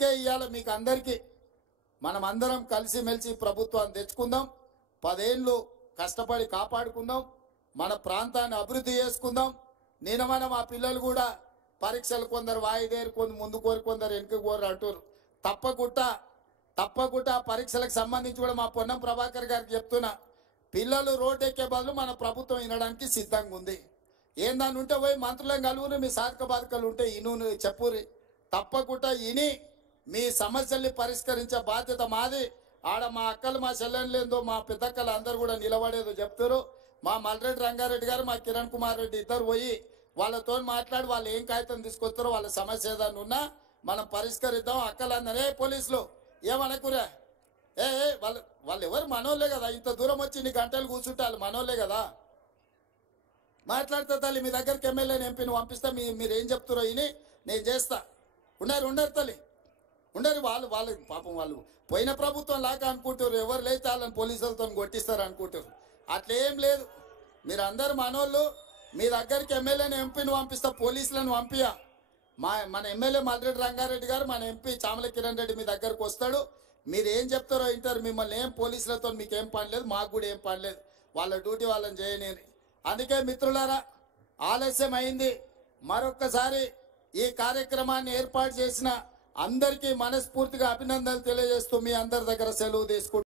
అందుకే ఇవాళ మీకు అందరికీ మనం అందరం కలిసిమెలిసి ప్రభుత్వాన్ని తెచ్చుకుందాం, 10 ఏళ్ళు కష్టపడి కాపాడుకుందాం, మన ప్రాంతాన్ని అభివృద్ధి చేసుకుందాం. మన మా పిల్లలు కూడా పరీక్షలు కొందరు వాయిదేరు, కొందరు ముందు కోరి, కొందరు వెనుక కోరు అంటారు. తప్పకుండా పరీక్షలకు సంబంధించి కూడా మా పొన్నం ప్రభాకర్ గారికి చెప్తున్నా, పిల్లలు రోడ్డు ఎక్కే బదులు మన ప్రభుత్వం వినడానికి సిద్ధంగా ఉంది. ఏందని ఉంటే పోయి మంత్రులను కలువుని, మీ సాధక బాధకాలు ఉంటే ఇను చెప్పురి. తప్పకుండా ఇని మీ సమస్యల్ని పరిష్కరించే బాధ్యత మాది. ఆడ మా అక్కలు, మా చెల్లెళ్ళేందో, మా పెద్దక్కలు అందరూ కూడా నిలబడేదో చెప్తారు. మా మల్రెడ్డి రంగారెడ్డి గారు, మా కిరణ్ కుమార్ రెడ్డి ఇద్దరు పోయి వాళ్ళతో మాట్లాడి వాళ్ళు ఏం కాగితం తీసుకొస్తారో, వాళ్ళ సమస్య ఏదన్నా ఉన్నా మనం పరిష్కరిద్దాం. అక్కలందరే పోలీసులు ఏమనకురా, వాళ్ళు ఎవరు మనోళ్ళే కదా, ఇంత దూరం వచ్చి నీ గంటలు కూర్చుంటే వాళ్ళు మనోళ్ళే కదా. మాట్లాడితే తల్లి మీ దగ్గరికి ఎమ్మెల్యేని ఎంపీని పంపిస్తే మీరు ఏం చెప్తారో ఇని నేను చేస్తా. ఉండరు తల్లి, ఉండరు. వాళ్ళు పాపం వాళ్ళు పోయిన ప్రభుత్వం లాగా అనుకుంటారు, ఎవరు లేతే వాళ్ళని పోలీసులతో కొట్టిస్తారు అనుకుంటారు. అట్లేం లేదు. మీరు అందరు మనోళ్ళు. మీ దగ్గరికి ఎమ్మెల్యేని ఎంపీని పంపిస్తా, పోలీసులను పంపియా. మన ఎమ్మెల్యే మల్రెడ్డి రంగారెడ్డి గారు, మన ఎంపీ చామల కిరణ్ రెడ్డి మీ దగ్గరకు వస్తాడు. మీరు ఏం చెప్తారో వింటారు. మిమ్మల్ని ఏం పోలీసులతో మీకేం పని లేదు, మాకు కూడా ఏం పని లేదు. వాళ్ళ డ్యూటీ వాళ్ళని చేయని. అందుకే మిత్రులారా, ఆలస్యం అయింది. మరొక్కసారి ఈ కార్యక్రమాన్ని ఏర్పాటు చేసిన అందరికీ మనస్ఫూర్తిగా అభినందనలు తెలియజేస్తూ మీ అందరి దగ్గర సెలవు తీసుకుంటున్నాను.